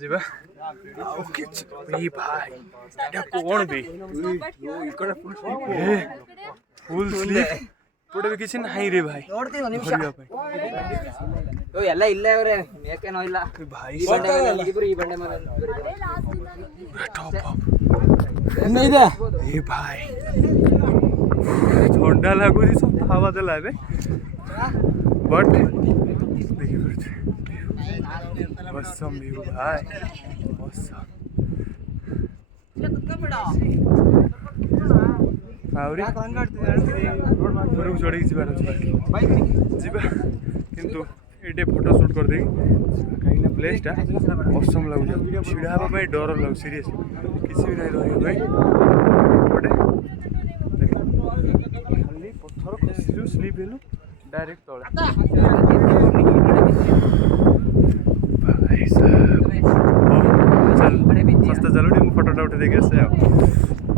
ଯିବା ଭାଇ ଏଟା କଣ ବେ ଫୁଲ୍ ସ୍ଲିପ୍ ଗୋଟେ ବି କିଛି ନାହିଁ ରେ ଭାଇ ଧରିବା ପାଇଁ ଭାଇ ଭାଇ ଥଣ୍ଡା ଲାଗୁଛି ସବୁ ହାୱା ଦେଲା ଏବେ ବଟ୍ ଦେଖିପାରୁଛି awesome view भाई awesome आउरी घरକୁ चढ़ी ଯିବାର ଅଛି ଯିବା କିନ୍ତୁ ଏଇଟେ ଫଟୋ ସୁଟ୍ କରିଦେଇ କାହିଁକି ନା ପ୍ଲେସ୍ଟା awesome ଲାଗୁଛି ଛିଡ଼ା ହେବା ପାଇଁ ଡର ଲାଗୁଛି ସିରିୟସ୍ କିଛି ବି ନାହିଁ ରହିବା ପାଇଁ ଗୋଟେ ଖାଲି ପଥର ଖସିଛୁ ସ୍ଲିପ୍ ହେଲୁ डायरेक्ट तले भाई साहब चल सस्ता चलो फोटोटा उठे देखे आसे